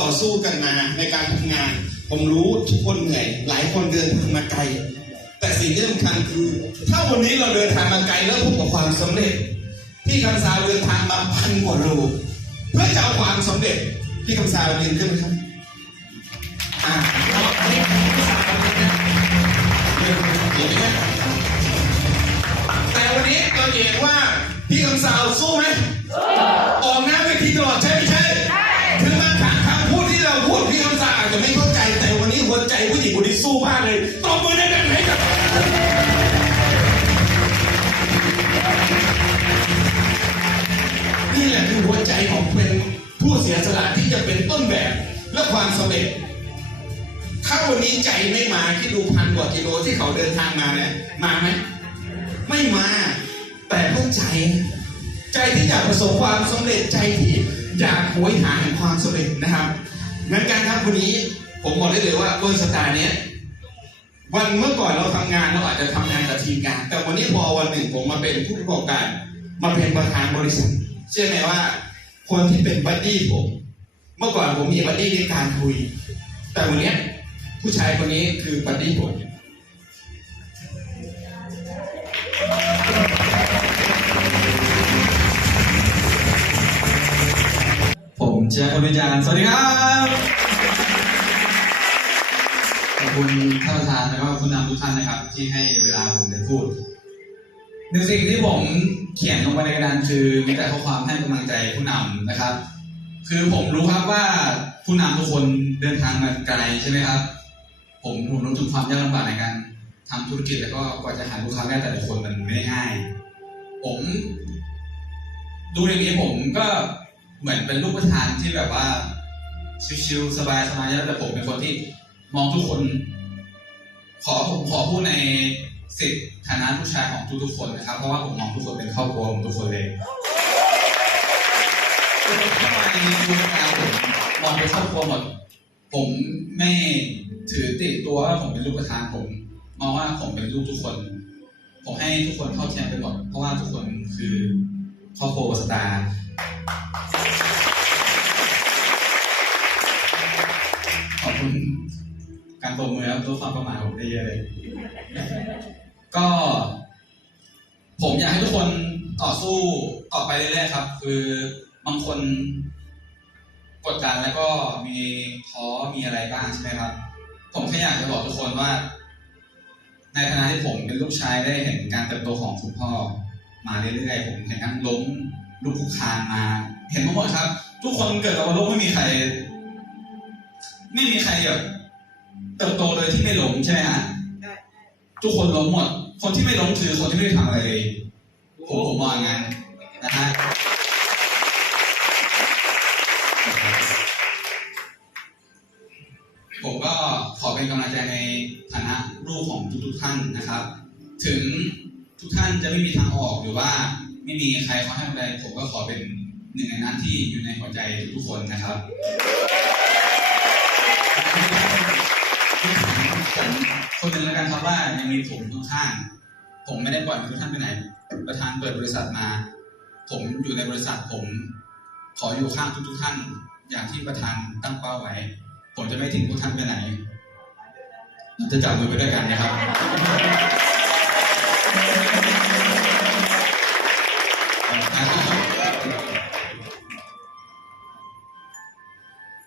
ต่อสู้กันมาในการทำงาน ผมรู้ทุกคนเหนื่อย หลายคนเดินทางมาไกล แต่สิ่งที่สำคัญคือ ถ้าวันนี้เราเดินทางมาไกลแล้วพบกับความสำเร็จ พี่คำสาวเดินทางมาพันกว่าโลเพื่อจะเอาความสำเร็จพี่คำสาวยืนขึ้นไหมครับอ่าแต่วันนี้เราเห็นว่าพี่คำสาวสู้ไหม คนนี้สู้มากเลยตบมือไดังให้กับนี่แหละคือหัวใจของเป็นผู้เสียสละที่จะเป็นต้นแบบและความสำเร็จ ถ้าวันนี้ใจไม่มาที่ดูพันกว่ากิโลที่เขาเดินทางมาเนี่ยมาไหมไม่มา แต่เพราะใจ ใจที่อยากประสบความสำเร็จใจที่อยากโหยหาแห่งความสำเร็จนะครับงั้นการครับวันนี้ ผมบอกได้เลยว่าเวอร์สตาร์เนี้ยวันเมื่อก่อนเราทำงานเราอาจจะทำงานกับทีมงาน แต่วันนี้พอวันหนึ่งผมมาเป็นผู้ประกอบการ มาเป็นประธานบริษัท เชื่อไหมว่า คนที่เป็นบัดดี้ผม เมื่อก่อนผมมีบัดดี้ในการคุย แต่วันนี้ผู้ชายคนนี้คือบัดดี้ผมผมเชียร์คนวิจารณ์สวัสดีครับ คุณท่านประธานและก็ผู้นำทุกท่านนะครับ ที่ให้เวลาผมได้พูดหนึ่งสิ่งที่ผมเขียนลงไปในกระดานคือมีแต่ข้อความให้กำลังใจผู้นำนะครับ คือผมรู้ครับว่าผู้นำทุกคนเดินทางมาไกลใช่ไหมครับ ผมผมรู้ถึงความยากลำบากในการทำธุรกิจแล้วก็กว่าจะหาลูกค้าได้แต่ละคนมันไม่ได้ง่าย ผมดูอย่างนี้ผมก็เหมือนเป็นลูกประธานที่แบบว่าชิวๆสบายๆแต่ผมเป็นคนที่ มองทุกคน ขอผมขอพูดในสิทธิฐานะผู้ชายของทุกๆคนนะครับ เพราะว่าผมมองทุกคนเป็นครอบครัวของทุกคนเลยเข้ามาในดูรายการผมมองเป็นครอบครัวหมด ผมไม่ถือติดตัวว่าผมเป็นลูกประธานผม มองว่าผมเป็นลูกทุกคน ผมให้ทุกคนเข้าเทียมไปหมด เพราะว่าทุกคนคือครอบครัวสตาร์ ขอบคุณ การตบมือครับทุกความประมาทผมได้เยอะเลย ก็ ผมอยากให้ทุกคนต่อสู้ต่อไปเรื่อยๆครับ คือบางคนกดดันแล้วก็มีท้อมีอะไรบ้างใช่ไหมครับ ผมแค่อยากจะบอกทุกคนว่า ในฐานะที่ผมเป็นลูกชายได้เห็นการเติบโตของคุณพ่อ มาเรื่อยๆผมเห็นทั้งล้มลุกคุกคานมา เห็นทั้งหมดครับ ทุกคนเกิดมาบนโลกไม่มีใคร ไม่มีใครแบบ เติบโตโดยที่ไม่ล้มใช่ไหมฮะทุกคนล้มหมด คนที่ไม่ล้มคือคนที่ไม่ได้ทำอะไรเลยผมผมมองอย่างนั้นนะฮะผมก็ขอเป็นกำลังใจในฐานะลูกของทุกๆท่านนะครับ ถึงทุกท่านจะไม่มีทางออกหรือว่าไม่มีใครเขาให้กำลังใจผมก็ขอเป็นหนึ่งในนั้นที่อยู่ในหัวใจทุกๆคนนะครับ คนหนึ่งแล้วกันครับว่ายังมีผมข้างๆผมไม่ได้ปล่อยทุกท่านไปไหน ประธานเปิดบริษัทมา ผมอยู่ในบริษัทผม ขออยู่ข้างทุกๆท่าน อย่างที่ประธานตั้งเป้าไว้ ผมจะไม่ทิ้งทุกท่านไปไหนเราจะจับมือไปด้วยกันนะครับ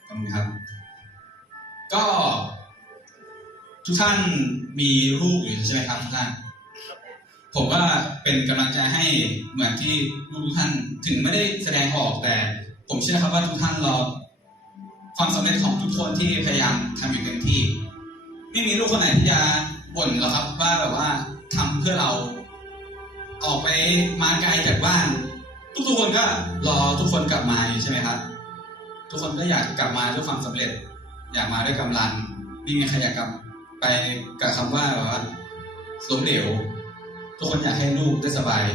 ขอบคุณครับ ก็ ทุกท่านมีลูกอยู่ใช่ไหมครับทุกท่าน ผมว่าเป็นกำลังใจให้เหมือนที่ลูกทุกท่านถึงไม่ได้แสดงออกแต่ ผมเชื่อครับว่าทุกท่านรอความสำเร็จของทุกคนที่พยายามทำอย่างเต็มที่ ไม่มีลูกคนไหนที่จะบ่นหรอกครับว่าแบบว่าทำเพื่อเราออกไปมาไกลจากบ้าน ทุกๆคนก็รอทุกคนกลับมาใช่ไหมครับ ทุกคนก็อยากกลับมาด้วยความสำเร็จ อยากมาด้วยกำลังไม่มีใครอยากกลับ ไปกับคำว่าแบบว่าล้มเหลวทุกคนอยากให้ลูกได้สบาย